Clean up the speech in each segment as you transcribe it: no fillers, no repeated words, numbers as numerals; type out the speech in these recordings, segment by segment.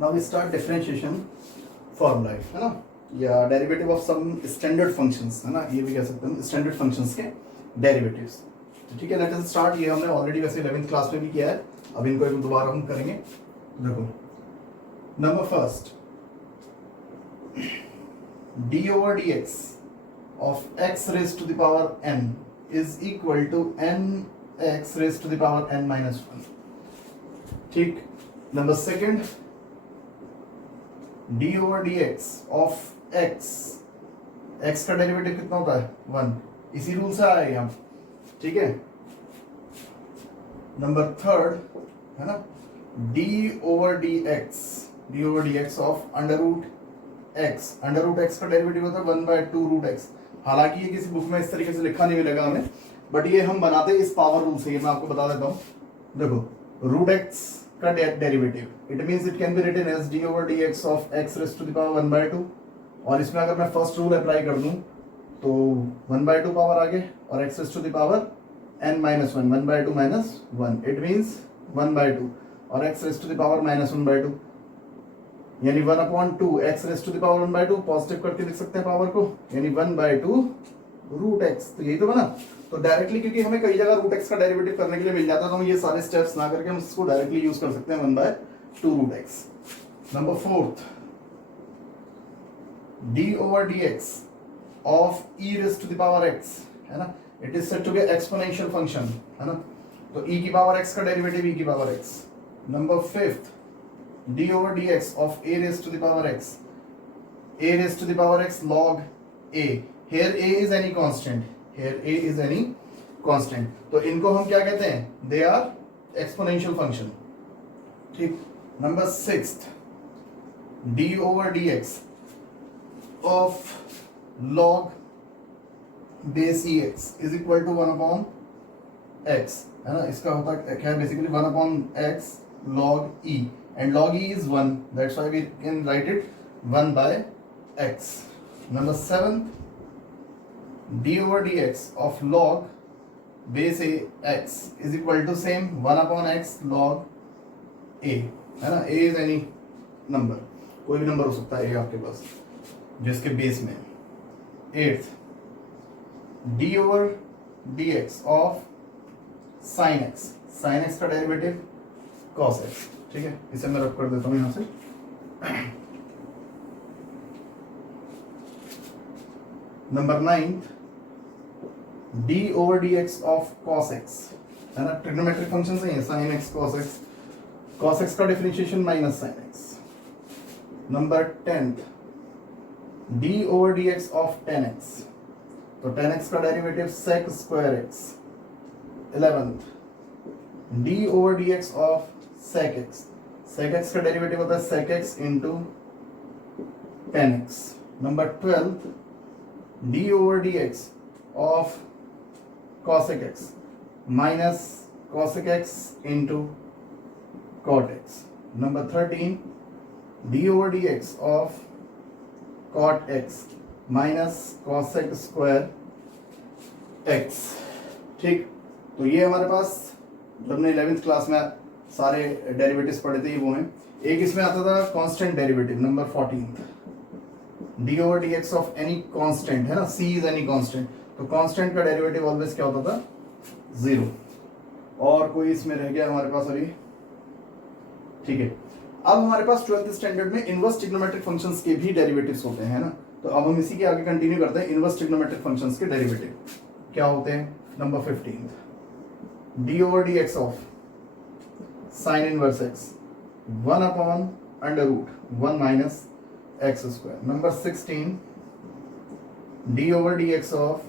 Now we start differentiation formula है ना, या derivative of some standard functions है ना, ये भी कह सकते हैं स्टैंडर्ड फंक्शंस के डेरिवेटिव्स। ठीक है, लेट अस स्टार्ट। ये हमने ऑलरेडी वैसे 11th क्लास में भी किया है, अब इनको एक दोबारा हम करेंगे। देखो, number first, d over d x of x raise to the power n is equal to n x raise to the power n minus one. ठीक। Number second, d over d x of x, x का derivative कितना होता है? One. इसी rule से आए हम। ठीक है। नंबर थर्ड है ना, d over d x of under root x का डेरिवेटिव होता है one by two root x. हालांकि ये किसी बुक में इस तरीके से लिखा नहीं मिलेगा हमें, बट ये हम बनाते इस पावर रूल से। ये मैं आपको बता देता हूं। देखो, रूट एक्स का derivative, it means it can be written as d over d x of x raise to the power one by two, और इसमें अगर मैं फर्स्ट रूल अप्लाई कर दूं तो वन बाय टू पावर आगे और x raise to the power n minus one, one by two minus one, it means one by two, और x raise to the power minus one by two, यानी one upon two x raise to the power one by two, positive करके लिख सकते हैं power को, यानी one by two root x. तो यही तो बना। तो डायरेक्टली, क्योंकि हमें कई जगह रूट एक्स का डेरिवेटिव करने के लिए मिल जाता है, तो हम ये सारे स्टेप्स ना करके हम इसको डायरेक्टली यूज कर सकते हैं one by two root x. Number fourth, d over d x of e raise to the power x है ना, it is said to be exponential function है ना, तो ई की पावर एक्स का डेरिवेटिव ई की power x. Number fifth, d over d x of a raise to the power x, a raised to the power x log a, here a is any constant, तो इनको हम क्या कहते हैं? they are exponential function। ठीक। Number sixth, d over dx of log base ex is equal to 1 upon x है ना, इसका होता क्या है? Basically 1 upon x log e, and log e is 1, that's why we can write it 1 by x। Number 7, d over dx of log base a x is equal to same 1 upon x log a है ना, a is any number, कोई भी number हो सकता है a आपके पास जिसके base में। 8th, d over dx of sin x का डेरिवेटिव cos x। ठीक है, इसे मैं रख कर देता हूँ यहाँ से। Number 9th, d over dx of cos x है ना, ट्रिग्नोमेट्रिक फंक्शन है ये, sin x cos x का differentiation minus sin x। Number 10th, d over dx of tan x, तो tan x का derivative sec square x। 11th, d over dx of sec x का derivative होता है sec x into tan x। Number 12th, d over dx of cosec x minus cosec x into cot x। Number 13, d over dx of cot x minus cosec square x। ठीक। तो ये हमारे पास जब हमने 11th class में सारे derivatives पढ़े थे, ये वो हैं। एक इसमें आता था constant derivative. Number 14th, d over dx of any constant है ना, c is any constant, तो constant का डेरिवेटिव ऑलवेज क्या होता था? जीरो। और कोई इसमें रह गया हमारे पास अभी। ठीक है, अब हमारे पास 12th स्टैंडर्ड में इनवर्स ट्रिग्नोमेट्रिक फंक्शंस के भी डेरिवेटिव्स होते हैं ना, तो अब हम इसी के आगे कंटिन्यू करते हैं। इनवर्स ट्रिग्नोमेट्रिक फंक्शंस के डेरिवेटिव क्या होते हैं? Number 15, d over dx of sin inverse x 1 upon under root 1 minus x square। Number 16, d over dx of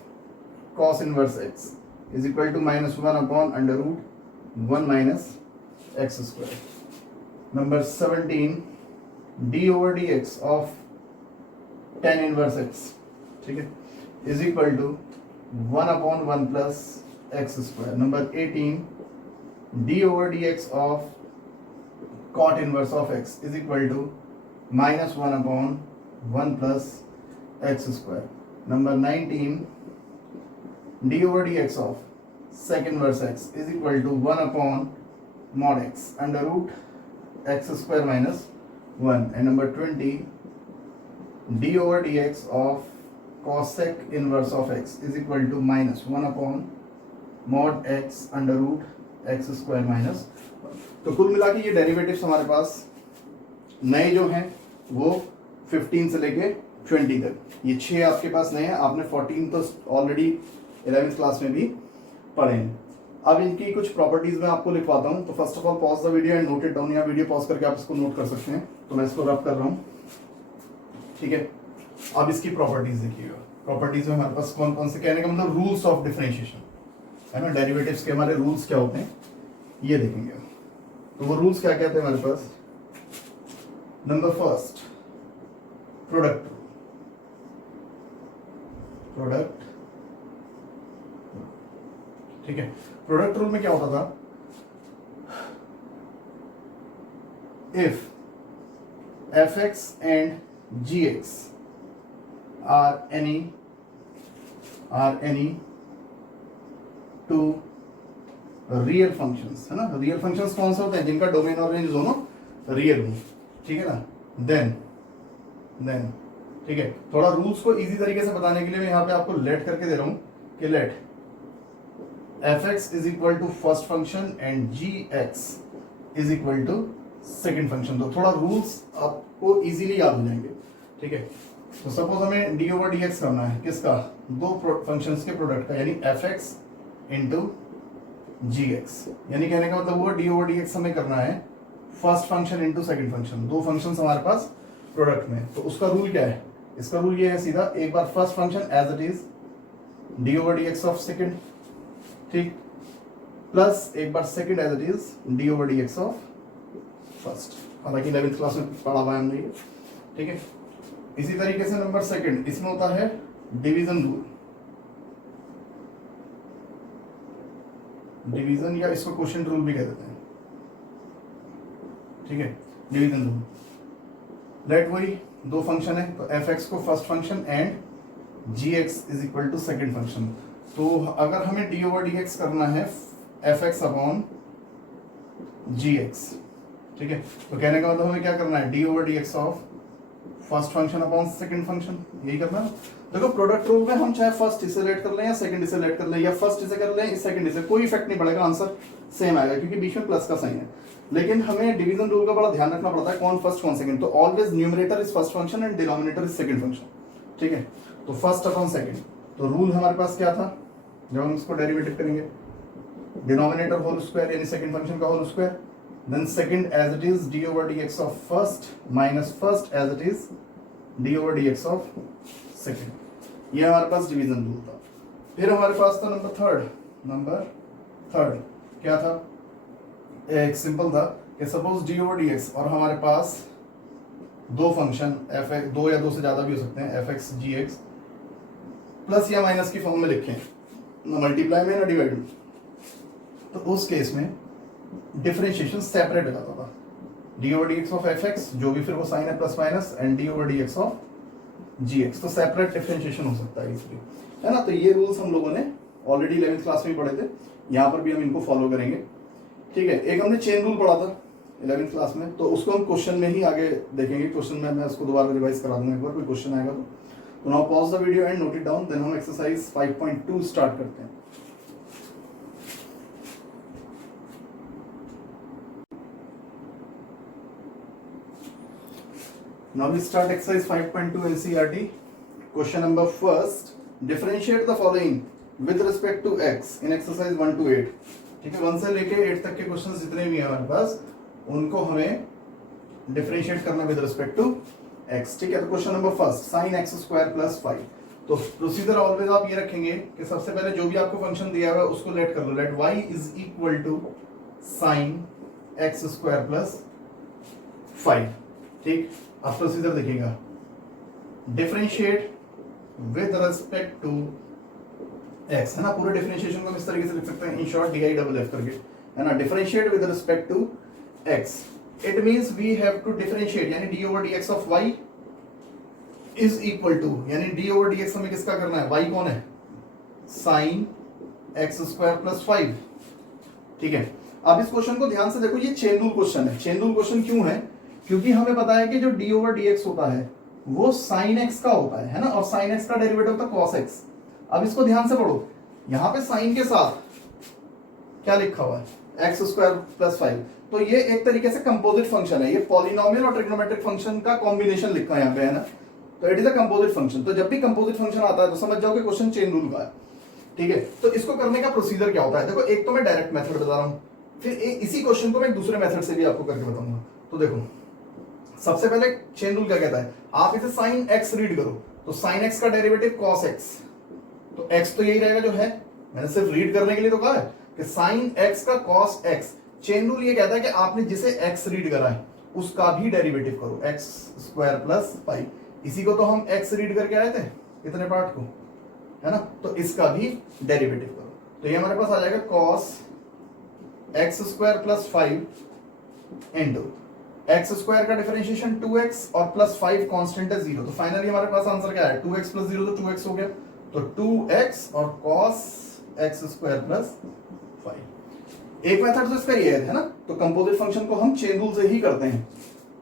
cos inverse x is equal to minus 1 upon under root 1 minus x square। Number 17, d over dx of tan inverse x, ठीक है, is equal to 1 upon 1 plus x square। Number 18, d over dx of cot inverse of x is equal to minus 1 upon 1 plus x square। Number 19, d over dx of sec inverse x is equal to 1 upon mod x under root x square minus 1 and number 20 d over dx of cosec inverse of x is equal to minus 1 upon mod x under root x square minus. तो कुल मिला के ये derivatives हमारे पास नए जो हैं वो 15 से लेके 20 तक, ये 6 आपके पास नए हैं। आपने 14 तो ऑलरेडी 11th क्लास में भी पढ़े हैं। अब इनकी कुछ प्रॉपर्टीज मैं आपको लिखवाता हूँ। तो first of all pause the video and note it down, या वीडियो पॉज करके आप इसको नोट कर सकते हैं। तो मैं इसको रब कर रहा हूँ, ठीक है। अब इसकी प्रॉपर्टीज देखिएगा। प्रॉपर्टीज में हमारे पास कौन कौन से, कहने का मतलब रूल्स ऑफ डिफरेंशिएशन है ना, डेरिवेटिव्स के हमारे रूल्स क्या होते हैं ये देखेंगे। तो वो रूल्स क्या कहते हैं हमारे पास। नंबर फर्स्ट प्रोडक्ट, प्रोडक्ट, ठीक है। प्रोडक्ट रूल में क्या होता था, if fx and gx are any two real functions, है ना। रियल फंक्शंस कौन से होते हैं, जिनका डोमेन और रेंज दोनों रियल हो, ठीक है ना। देन ठीक है। थोड़ा रूल्स को इजी तरीके से बताने के लिए मैं यहाँ पे आपको लेट करके दे रहा हूं कि let fx is equal to first function and gx is equal to second function. तो थोड़ा रूल्स आपको इजीली याद हो जाएंगे, ठीक है। तो सपोज हमें डी ओवर डी एक्स करना है, किसका, दो फंक्शंस के प्रोडक्ट का, यानी fx इंटू जी एक्स। यानी कहने का मतलब वो डी ओवर डी एक्स हमें करना है first function into second function, दो फंक्शन हमारे पास प्रोडक्ट में। तो उसका रूल क्या है, इसका रूल ये है सीधा, एक बार first function as it is d over d x of second, ठीक, प्लस एक बार second as it is d over d x of first. हालांकि 11th क्लास में पढ़ा हुआ है हमने ये, ठीक है। इसी तरीके से नंबर सेकेंड, इसमें होता है डिवीजन रूल, डिवीजन या इसको क्वोशिएंट रूल भी कह देते हैं, ठीक है। डिवीजन रूल लेट वही दो फंक्शन है, तो fx को first function and gx is equal to second function. तो अगर हमें डी ओवर डी एक्स करना है fx अपॉन gx, ठीक है। तो कहने का मतलब हमें क्या करना है, D over d x of first function upon second function, यही करना है। देखो प्रोडक्ट रूल में हम चाहे फर्स्ट इसे लेट कर लें या सेकंड इसे लेट कर लें या फर्स्ट इसे कर लें सेकंड इसे, कोई इफेक्ट नहीं पड़ेगा, आंसर सेम आएगा क्योंकि बीच में प्लस का साइन है। लेकिन हमें डिवीजन रूल का बड़ा ध्यान रखना पड़ता है, कौन फर्स्ट कौन सेकंड। तो always numerator is first function and denominator is second function, ठीक है। तो फर्स्ट अपॉन सेकंड, तो रूल हमारे पास क्या था जब हम इसको डेरिवेटिव करेंगे, डिनोमिनेटर होल स्क्वायर यानी सेकंड फंक्शन का whole square, then second as it is d over dx of first minus first as it is d over dx of second। ये हमारे पास डिवीजन रूल था। फिर हमारे पास था नंबर थर्ड क्या था, एक सिंपल था कि सपोज d over dx और हमारे पास दो फंक्शन f दो या दो से ज्यादा भी हो सकते हैं fx gx प्लस या माइनस की फॉर्म में लिखें, ना मल्टीप्लाई में ना डिवाइड में। तो उस केस में डिफरेंशिएशन सेपरेट हो जाता था, d over d x of f x, जो भी फिर वो साइन है plus minus, and d over d x of g x. तो सेपरेट डिफरेंशिएशन हो सकता है इसलिए, है ना। तो ये रूल्स हम लोगों ने ऑलरेडी 11th क्लास में पढ़े थे, यहाँ पर भी हम इनको फॉलो करेंगे, ठीक है। एक हमने चेन रूल पढ़ा था 11th क्लास में, तो उसको हम क्वेश्चन में ही आगे देखेंगे। क्वेश्चन में मैं उसको दोबारा रिवाइज करा दूंगा एक बार, कोई क्वेश्चन आएगा तो now pause the video and note it down, then हम एक्सरसाइज 5.2 स्टार्ट करते हैं। Now we start exercise 5.2 NCERT. Question number first. Differentiate the following with respect to x in exercise 1 to 8. ठीक है, 1 से लेके 8 तक के क्वेश्चंस जितने भी हैं हमारे पास, उनको हमें डिफरेंशिएट करना विद रिस्पेक्ट टू x, ठीक है। तो question number first, sign x square plus 5। तो प्रोसीजर ऑलवेज आप ये रखेंगे कि सबसे पहले जो भी आपको फंक्शन दिया हुआ है उसको लेट कर लो, let y is equal to sine x square plus 5, ठीक। अब प्रोसीजर देखिएगा, differentiate with respect to x, है ना। पूरे डिफरेंशिएशन को हम इस तरीके से लिख सकते हैं, in short d i double f करके, है ना। Differentiate with respect to x, it means we have to differentiate, यानी d over d x of y is equal to, यानी डी ओवर डी एक्स हमें किसका करना है, y कौन है, साइन एक्स स्क्वायर प्लस 5, ठीक है। अब इस क्वेश्चन को ध्यान से देखो, ये चेन रूल क्वेश्चन है। चेन रूल क्वेश्चन क्यों है, क्योंकि हमें पता है कि जो डी ओवर डी एक्स होता है वो साइन एक्स का होता है ना, और साइन एक्स का डेरिवेटिव होता है कॉस एक्स। अब इसको ध्यान से पढ़ो, यहां पे साइन के साथ क्या लिखा हुआ है एक्स स्क्वायर प्लस 5, तो ये एक तरीके से कंपोजिट फंक्शन है, ये पॉलिनोमियल और ट्रिग्नोमेट्रिक फंक्शन का कॉम्बिनेशन लिखा है यहाँ पे, है ना, तो it is a composite function. तो जब भी कंपोजिट फंक्शन आता है तो समझ जाओ कि क्वेश्चन चेन रूल का है, ठीक है। तो इसको करने का प्रोसीजर क्या होता है, देखो एक तो मैं डायरेक्ट मेथड बता रहा हूं, फिर इसी क्वेश्चन को मैं दूसरे मेथड से भी आपको करके बताऊंगा। तो देखो सबसे पहले चेन रूल क्या कहता है, आप इसे साइन एक्स रीड करो, तो साइन एक्स का डेरिवेटिव कॉस एक्स, तो एक्स तो यही रहेगा जो है, मैंने सिर्फ रीड करने के लिए तो कहा है कि साइन एक्स का कॉस एक्स। चेन रूल ये कहता है कि आपने जिसे एक्स रीड करा है उसका भी डेरिवेटिव करो, एक्स स्क्वायर प्लस 5, इसी को तो हम एक्स रीड करके आए थे इतने पार्ट को, है ना, तो इसका भी डेरिवेटिव करो। तो ये हमारे पास आ जाएगा cos x square plus 5 into x square का डिफरेंशिएशन 2x और प्लस 5 कांस्टेंट है 0, तो फाइनली हमारे पास आंसर क्या है 2x प्लस 0, तो 2x हो गया, तो 2x और cos x स्क्वायर प्लस 5। एक मेथड तो इसका ये है ना, तो कंपोजिट फंक्शन को हम चेन रूल से ही करते हैं।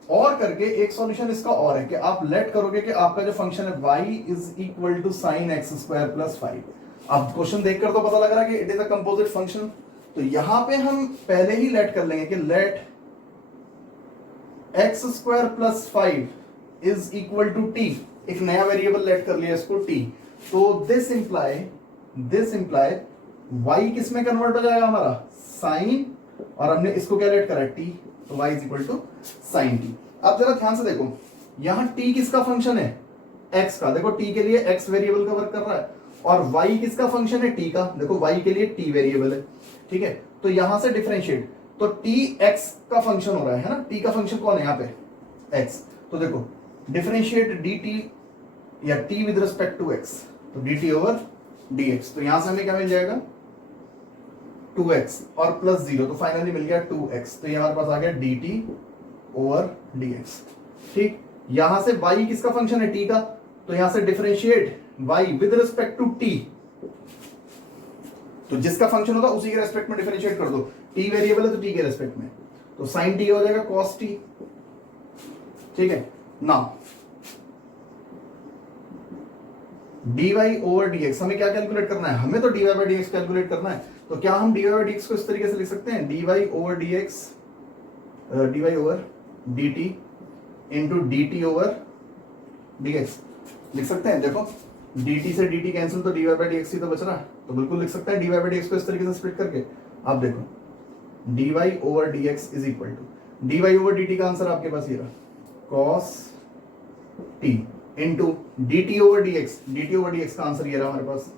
और करके एक सॉल्यूशन इसका और है कि आप लेट करोगे कि आपका जो फंक्शन है y is equal to sine x square plus 5। अब क्वेश्चन देखकर तो पता लग रहा है कि it is a composite function, तो यहां पे हम पहले ही लेट कर लेंगे कि let x square plus 5 is equal to t, एक नया वेरिएबल लेट कर लिया इसको t, तो दिस इंप्लाई y किस में कन्वर्ट हो जाएगा हमारा साइन, और हमने इसको क्या लेट करा है t, तो y is equal to sine t। अब जरा ध्यान से देखो, यहां t किसका फंक्शन है x का, देखो t के लिए x वेरिएबल का वर्क कर रहा है, और y किसका फंक्शन है t का, देखो y के लिए t वेरिएबल है, ठीक है। तो यहां से डिफरेंशिएट, तो t x का फंक्शन हो रहा है ना, t का फंक्शन कौन है यहाँ पे x, तो देखो डिफरेंशिएट dt या t with respect to x, तो dt ओवर dx, तो यहां से हमें क्या मिल जाएगा 2x और प्लस 0, तो फाइनली मिल गया 2x, तो ये हमारे पास आ गया dt ओवर dx, ठीक। यहां से y किसका फंक्शन है t का, तो यहां से differentiate y with respect to t, तो जिसका फंक्शन होगा उसी के रेस्पेक्ट में डिफरेंशिएट कर दो, t वेरिएबल है तो t के रेस्पेक्ट में, तो sin t हो जाएगा cos t, ठीक है ना। dy ओवर dx हमें क्या कैलकुलेट करना है, हमें तो dy बाई dx कैलकुलेट करना है, तो क्या हम dy बाई dx को इस तरीके से लिख सकते हैं, dy over dx dy over dt into dt over dx लिख सकते हैं। देखो dt से dt कैंसिल, तो dy बाई dx ही तो बच रहा है, तो बिल्कुल लिख सकते हैं dy बाई dx को इस तरीके से स्प्लिट करके। आप देखो dy over dx is equal to dy over dt का आंसर आपके पास ये रहा cos t into dt over dx का आंसर ये रहा हमारे पास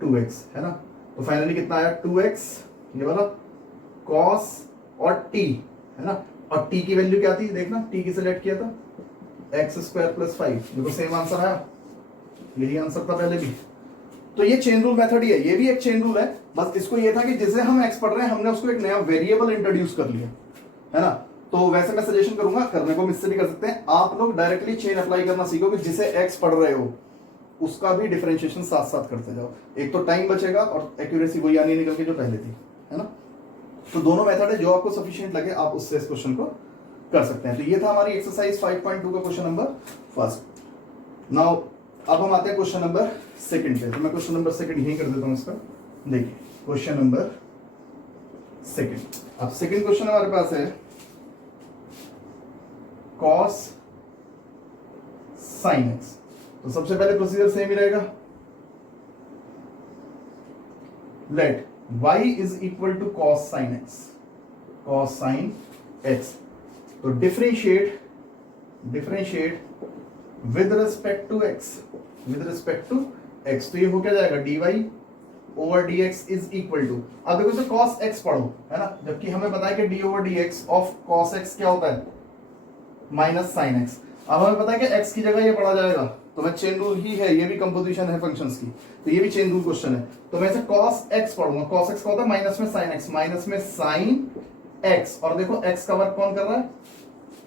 2x, है ना, तो फाइनली कितना आया 2x, ये वाला cos और t, है ना, और t की वैल्यू क्या थी देखना, t की सिलेक्ट किया था x स्क्वायर प्लस 5, देखो सेम आंसर आया, यही आंसर था पहले भी। तो ये चेन रूल मेथड ही है, ये भी एक चेन रूल है, बस इसको ये था कि जिसे हम x पढ़ रहे हैं हमने उसको एक नया वेरिएबल इंट्रोड्यूस कर लिया, है ना। तो वैसे मैं सजेशन करूंगा, करने को मुझसे भी कर सकते हैं, आप लोग डायरेक्टली चेन अप्लाई करना सीखो कि जिसे x पढ़ रहे हो उसका भी डिफरेंशिएशन साथ साथ करते जाओ, एक तो टाइम बचेगा और एक्यूरेसी वही आनी निकल के जो पहले थी, है ना। तो दोनों मेथड है, जो आपको सफिशिएंट लगे आप उससे इस क्वेश्चन को कर सकते हैं। तो ये था हमारी एक्सरसाइज 5.2 का क्वेश्चन नंबर फर्स्ट। नाउ अब हम आते हैं क्वेश्चन नंबर सेकंड पे, तो मैं क्वेश्चन नंबर सेकंड यही कर देता हूं इसका। देखिए क्वेश्चन नंबर सेकंड, अब सेकंड क्वेश्चन हमारे पास है cos sin x, तो सबसे पहले प्रोसीजर सेम ही रहेगा, let y is equal to cos sin x, तो differentiate with respect to x, तो ये हो क्या जाएगा dy over dx is equal to, अब देखो इसे cos x पढ़ो, है ना, जबकि हमें पता है कि d over dx of cos x क्या होता है माइनस साइन एक्स। अब हमें पता है कि x की जगह ये पढ़ा जाएगा, तो मैं चेन रूल ही है, ये भी कंपोजिशन है फंक्शंस की, तो ये भी चेन रूल क्वेश्चन है, तो मैं इसे cos x पढ़ूंगा, cos x का होता है माइनस में साइन x, माइनस में साइन x, और देखो x का वर्क कौन कर रहा है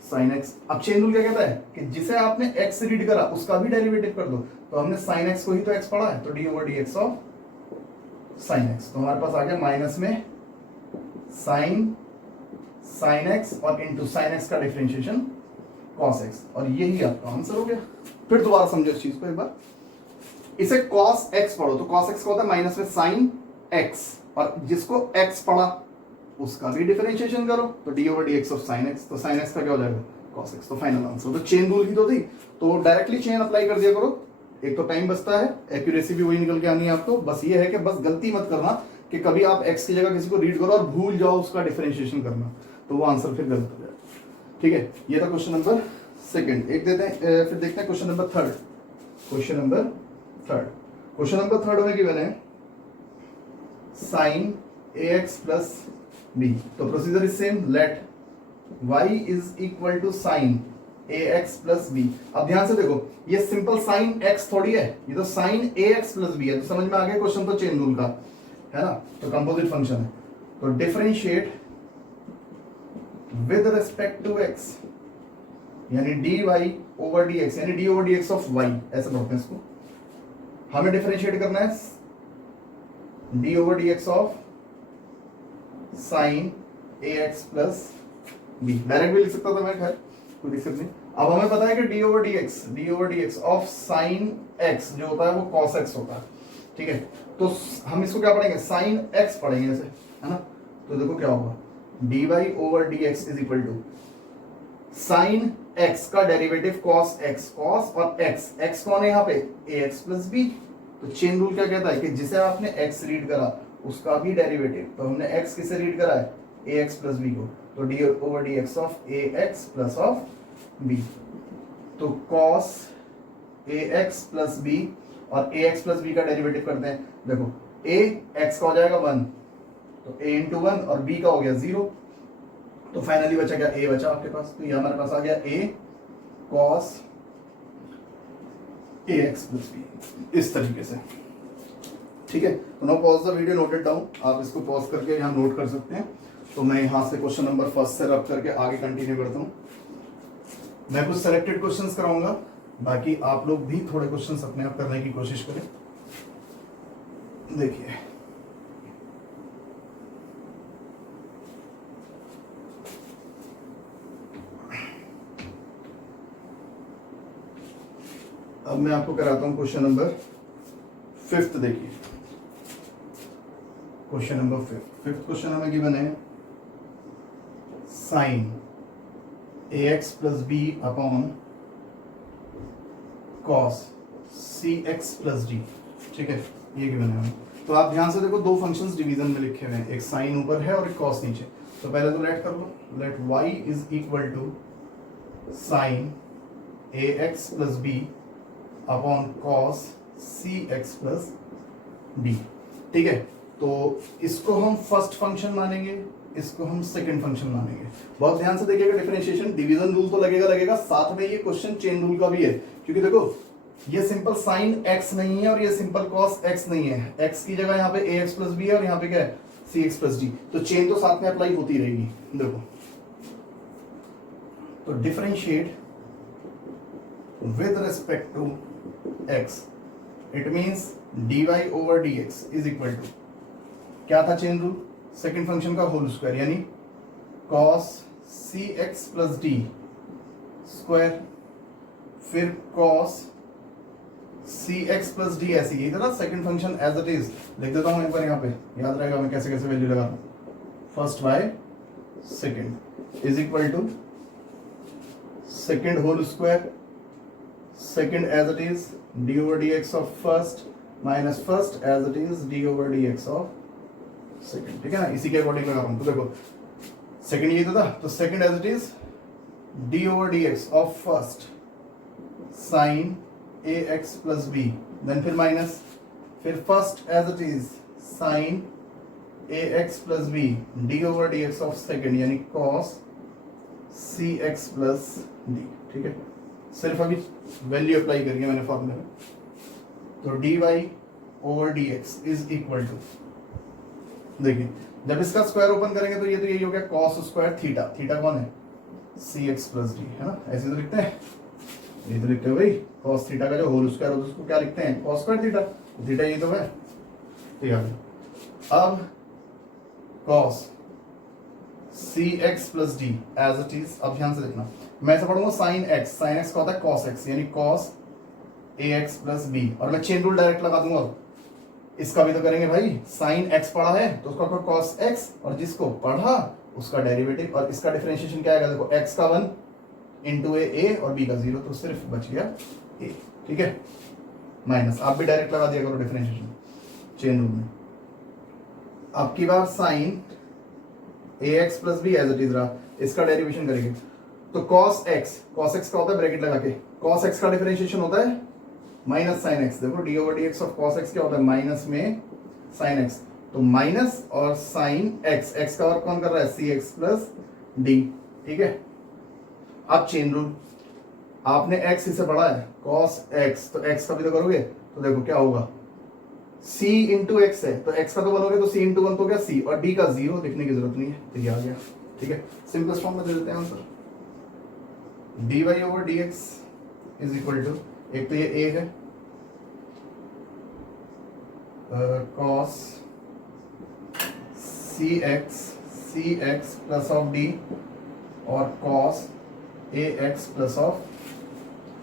साइन x। अब चेन रूल क्या कहता है कि जिसे आपने x रीड करा उसका भी डेरिवेटिव कर दो, तो हमने साइन x को ही तो x पढ़ा है, तो d over dx of sine x, तो हमारे पास आ गया माइनस में साइन x और इंटू साइन x का डिफरेंशिएशन cos x, और यही आपका आंसर हो गया। फिर दोबारा समझो इस चीज को एक बार, इसे cos x पढ़ो तो cos x का होता है माइनस में sin x, और जिसको x पढ़ा उसका भी डिफरेंशिएशन करो तो d over d x of sin x, तो sin x का क्या हो जाएगा cos x, तो फाइनल आंसर। तो चेन रूल ही तो थी, तो डायरेक्टली चेन अप्लाई कर दिया करो, एक तो टाइम बचता है, एक्यूरेसी भी वही निकल के आनी है आपको। बस ये है कि बस गलती मत करना कि कभी आप x की जगह किसी को रीड करो और भूल जाओ उसका डिफरेंशिएशन करना, तो वो आंसर फिर गलत हो जाएगा। ठीक है, ये था क्वेश्चन नंबर सेकंड। एक देते हैं फिर देखते हैं question number third. Question number third में गिवन है sin ax प्लस b, तो procedure is same, let y is equal to sin ax plus b। अब ध्यान से देखो, ये सिंपल sin x थोड़ी है, ये तो sin ax प्लस b है, तो समझ में आ गया क्वेश्चन तो चेन रूल का है ना, तो कंपोजिट फंक्शन है, तो differentiate with respect to x, यानी dy ओवर dx, यानी d over dx of y, ऐसे पढ़ते हैं इसको। हमें डिफरेंशिएट करना है d over dx of sin ax plus b, direct भी लिख सकता था मैं, खैर कोई दिक्कत नहीं। अब हमें पता है कि d over dx of sin x जो होता है वो cos x होता है, ठीक है। तो हम इसको क्या पढ़ेंगे, sin x पढ़ेंगे ऐसे, है ना। तो देखो क्या होगा, dy over dx is equal to sin x का डेरिवेटिव cos x, cos और x कौन है यहाँ पे, ax प्लस b। तो चेन रूल क्या कहता है कि जिसे आपने x रीड करा उसका भी डेरिवेटिव, तो हमने x किसे रीड करा है, ax प्लस b को, तो d over dx of ax plus of b, तो cos ax प्लस b, और ax प्लस b का डेरिवेटिव करते हैं, देखो a x का हो जाएगा 1, तो a इंटू 1 और b का हो गया 0, तो फाइनली बचा क्या, a बचा आपके पास, तो ये हमारे पास आ गया a cos ax plus b, इस तरीके से। ठीक है, तो now pause the video, note it down, आप इसको पॉज करके यहाँ नोट कर सकते हैं। तो मैं यहाँ से क्वेश्चन नंबर फर्स्ट से रब करके आगे कंटिन्यू करता हूँ। मैं कुछ सेलेक्टेड क्वेश्चंस कराऊंगा, बाकी आप लोग भी थोड़े क्वेश्चंस अपने आप करने की कोशिश करें। देखिए अब मैं आपको कराता हूं क्वेश्चन नंबर फिफ्थ। देखिए क्वेश्चन नंबर फिफ्थ क्वेश्चन हमें गिवन है sin ax plus b upon cos cx plus d, ठीक है, ये गिवन है हमें। तो आप ध्यान से देखो, दो फंक्शंस डिवीजन में लिखे हुए हैं, एक sin ऊपर है और एक cos नीचे। तो पहले तो लेट कर लो, let y is equal to sin ax plus b upon cos cx plus d, ठीक है। तो इसको हम फर्स्ट फंक्शन मानेंगे, इसको हम सेकंड फंक्शन मानेंगे। बहुत ध्यान से देखिएगा, डिफरेंशिएशन डिवीजन रूल तो लगेगा, साथ में ये क्वेश्चन चेन रूल का भी है, क्योंकि देखो ये सिंपल sin x नहीं है और ये सिंपल cos x नहीं है, x की जगह यहाँ पे ax प्लस b है और यहाँ पे क्या है cx प्लस d, तो चेन तो साथ में अप्लाई होती रहेगी। देखो तो differentiate with respect to x, it means dy over dx is equal to, क्या था चेन रूल, सेकंड फंक्शन का होल स्क्वायर, यानी cos cx plus d square, फिर cos cx प्लस d, ऐसी यही था ना second function as it is. लिख देता हूं एक बार यहाँ पे, याद रहेगा मैं कैसे कैसे वैल्यू लगा रहा हूं। First by second is equal to second whole square, second as it is d over dx of first minus first as it is d over dx of second, ठीक है ना, इसी के अकॉर्डिंग लगा रहा हूं। तो देखो सेकंड ये तो था, तो second as it is d over dx of first sin ax plus b, then फिर माइनस, फिर first as it is sin ax plus b d over dx of second, यानी cos cx प्लस d, ठीक है। सिर्फ अभी value apply करिए मैंने फॉर्मूले में, तो dy over dx is equal to, देखिए जब इसका स्क्वायर ओपन करेंगे तो ये तो यही हो गया cos स्क्वायर थीटा, थीटा कौन है cx प्लस d, है ना, ऐसे तो लिखते हैं, ये तो लिखते हैं भाई cos थीटा का जो होल स्क्वायर होता है उसको क्या लिखते हैं cos स्क्वायर थीटा, थीटा ये तो है, ठीक है। अब cos cx plus d as it is, अब ध्यान से देखना, मैं ऐसा पढ़ूंगा साइन एक्स का होता है कॉस एक्स, यानी cos A x plus B, और मैं चेन रूल डायरेक्ट लगा दूंगा। इसका भी तो करेंगे भाई, साइन एक्स पढ़ा है तो उसका कॉस एक्स, और जिसको पढ़ा उसका डेरिवेटिव, और इसका डिफरेंशिएशन क्या आएगा देखो, एक्स का 1 इंटू ए और बी का 0, तो सिर्फ बच गया ए। ठीक है, माइनस, आप भी डायरेक्ट लगा दिया करो डिफरेंशिएशन चेन रूल में। अब की बार sine a x plus b as it is रहा, इसका डेरिवेशन करेंगे तो कॉस एक्स का होता है ब्रैकेट लगा के, कॉस एक्स का डिफरेंशिएशन होता है माइनस साइन एक्स। देखो D over d x of cos x क्या होता है, माइनस में साइन एक्स, तो माइनस और साइन एक्स, एक्स का वर्क कौन कर रहा है, सी एक्स प्लस डी। ठीक है, अब चेन रूल, आपने एक्स इसे पढ़ा है कॉस एक्स, तो एक्स का भी तो करोगे, तो देखो क्या होगा, c इंटू एक्स है तो x का तो 1 हो गया, तो c इंटू 1 तो क्या c, और d का 0 लिखने की जरूरत नहीं है, तो ये आ गया। ठीक है, सिंपल फॉर्म में दे देते हैं answer, dy over dx is equal to, एक तो ये a है cos cx plus of d और cos ax plus of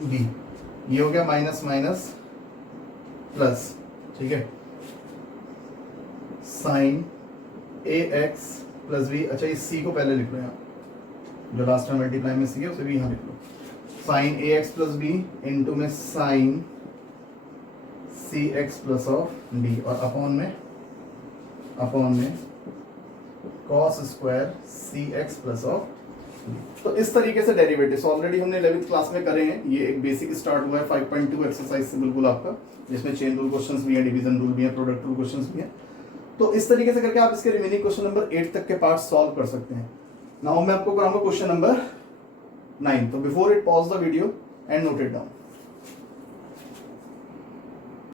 b, ये हो गया माइनस माइनस प्लस। ठीक है, sine a x plus b, अच्छा इस सी को पहले लिख लो यहाँ, जो लास्ट में मल्टीप्लाई में सी है उसे भी यहाँ लिख लो, sine a x plus b into में sine c x plus of d, और अपॉन में cos square c x plus of. तो इस तरीके से डेरिवेटिव्स ऑलरेडी हमने 11th क्लास में करे हैं, ये एक बेसिक स्टार्ट हुआ है 5.2 एक्सरसाइज से बिल्कुल आपका, जिसमें चेन रूल क्वेश्चंस भी हैं, डिवीजन रूल भी हैं, प्रोडक्ट रूल क्वेश्चंस भी हैं। तो इस तरीके से करके आप इसके रिमेनिंग क्वेश्चन नंबर 8 तक के पार्ट सॉल्व कर सकते हैं। नाउ मैं आपको कराऊंगा क्वेश्चन नंबर 9, तो before it pause the video and note it down.